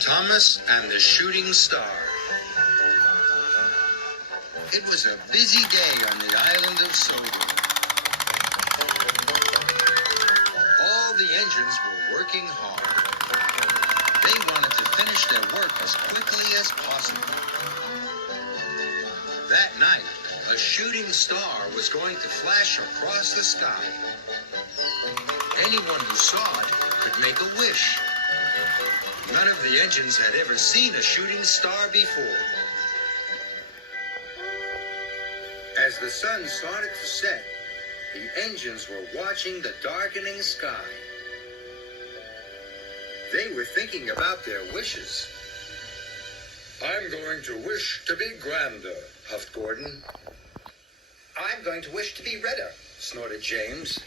Thomas and the Shooting Star. It was a busy day on the island of Sodor. All the engines were working hard. They wanted to finish their work as quickly as possible. That night, a shooting star was going to flash across the sky. Anyone who saw it could make a wish. None of the engines had ever seen a shooting star before. As the sun started to set, the engines were watching the darkening sky. They were thinking about their wishes. I'm going to wish to be grander, huffed Gordon. I'm going to wish to be redder, snorted James.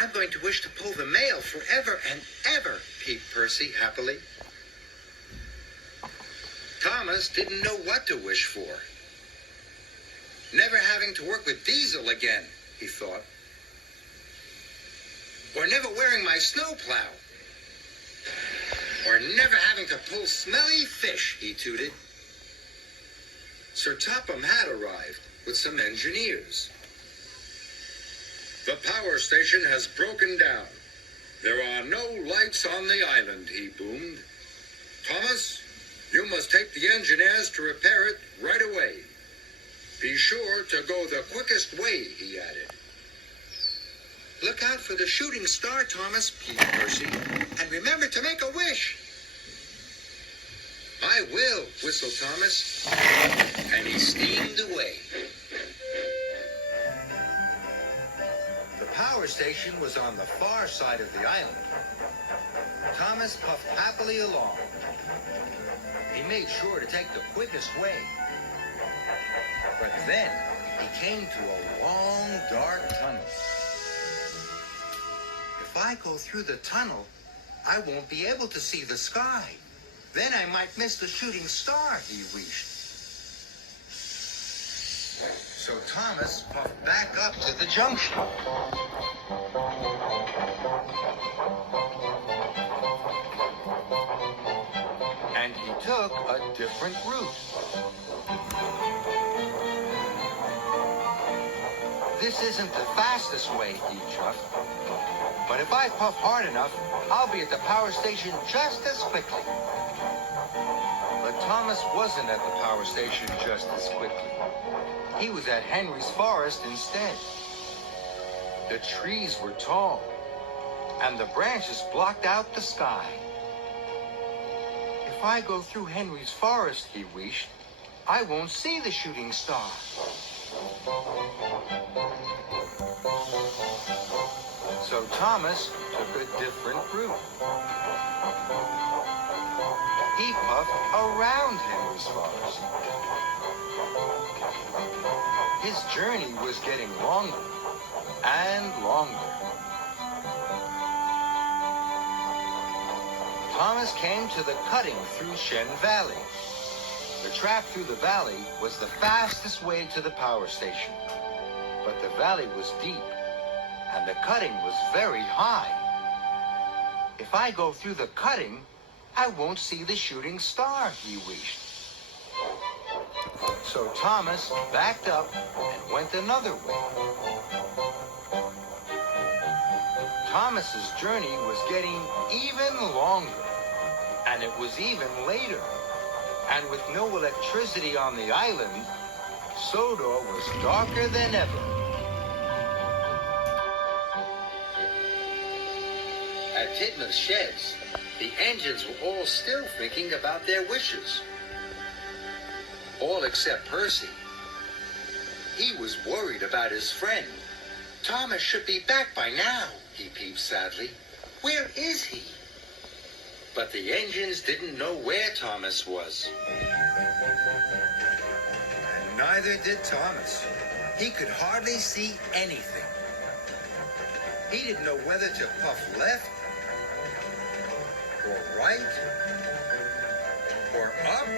I'm going to wish to pull the mail forever and ever, peeped Percy happily. Thomas didn't know what to wish for. Never having to work with diesel again, he thought. Or never wearing my snowplow. Or never having to pull smelly fish, he tooted. Sir Topham had arrived with some engineers. The power station has broken down. There are no lights on the island, he boomed. Thomas, you must take the engineers to repair it right away. Be sure to go the quickest way, he added. Look out for the shooting star, Thomas, pleaded Percy, and remember to make a wish. I will, whistled Thomas, and he steamed away. The power station was on the far side of the island. Thomas puffed happily along. He made sure to take the quickest way. But then he came to a long, dark tunnel. If I go through the tunnel, I won't be able to see the sky. Then I might miss the shooting star, he wished. So Thomas puffed back up to the junction. And he took a different route. This isn't the fastest way, he chuffed. But if I puff hard enough, I'll be at the power station just as quickly. But Thomas wasn't at the power station just as quickly. He was at Henry's forest instead. The trees were tall, and the branches blocked out the sky. If I go through Henry's forest, he wished, I won't see the shooting star. So Thomas took a different route. He puffed around Henry's forest. His journey was getting longer and longer. Thomas came to the cutting through Shen Valley. The track through the valley was the fastest way to the power station. But the valley was deep, and the cutting was very high. If I go through the cutting, I won't see the shooting star, he wished. So Thomas backed up and went another way. Thomas's journey was getting even longer, and it was even later. And with no electricity on the island, Sodor was darker than ever. At Titman's sheds, the engines were all still thinking about their wishes. All except Percy. He was worried about his friend. Thomas should be back by now, he peeped sadly. Where is he? But the engines didn't know where Thomas was. And neither did Thomas. He could hardly see anything. He didn't know whether to puff left or right or up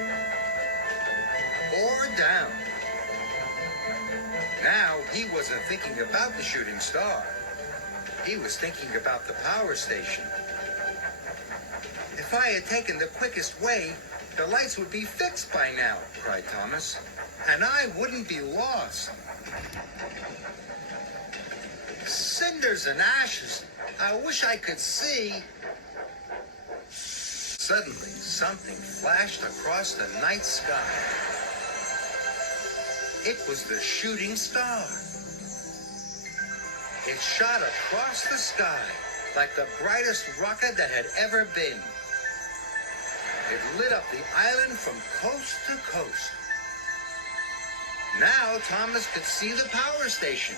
or down. Now he wasn't thinking about the shooting star. He was thinking about the power station. If If I had taken the quickest way, the lights would be fixed by now, cried Thomas, and I wouldn't be lost. Cinders and ashes. I wish I could see. Suddenly, something flashed across the night sky. It was the shooting star. It shot across the sky like the brightest rocket that had ever been. It lit up the island from coast to coast. Now Thomas could see the power station.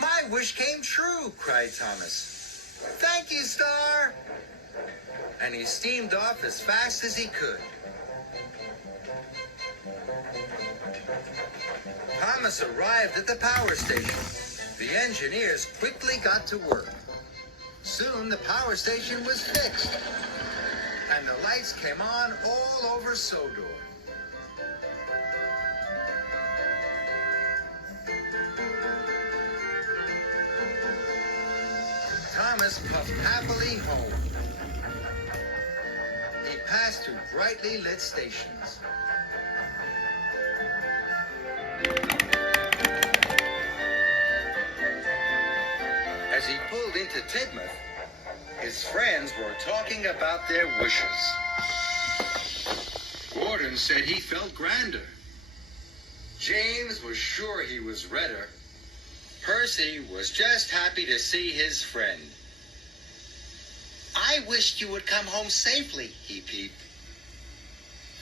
My wish came true, cried Thomas. Thank you, Star. And he steamed off as fast as he could. Thomas arrived at the power station. The engineers quickly got to work. Soon the power station was fixed, and the lights came on all over Sodor. Thomas puffed happily home. He passed through brightly lit stations. As he pulled into Tidmouth, his friends were talking about their wishes. Gordon said he felt grander. James was sure he was redder. Percy was just happy to see his friend. I wished you would come home safely, he peeped.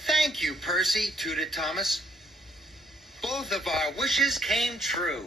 Thank you, Percy, tooted Thomas. Both of our wishes came true.